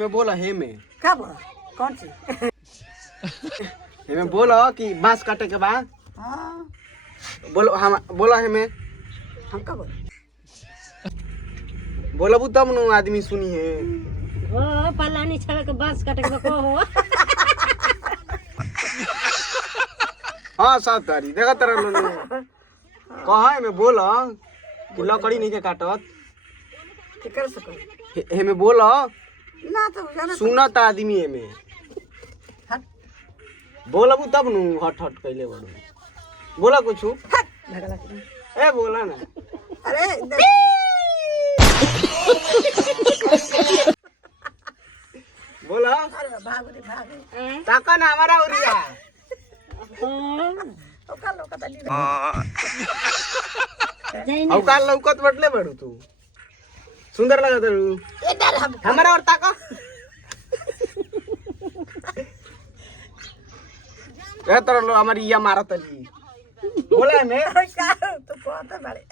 मैं बोला हे में क्या बोला कौन सी हे में बोला कि बांस काटे के बाद हाँ बोलो हम बोला हे में हम क्या बोले बोला बु तब नु आदमी सुनी है ओ पलानी छड़ के बांस काटे के को हो हाँ साथ तारी देखा तरह लो कहा है मैं बोला कि लकड़ी नहीं के काटत क्या कर सको हे में बोला ना तो जाना सुनत आदमी है में हट बोला बु तब नु हट हट कैले बड़ो बोला कुछ हट भगला के ए बोला ना अरे बोला अरे भाग रे भाग ताका ना हमारा उरिया तो का लोग का ली जाई औ काल लौकत बटले बड़ू तू सुंदर लगा तू इधर हम हमारा और ताका ए तरह लो हमारी या मारत ली बोला ने क्या तो बहुत बड़े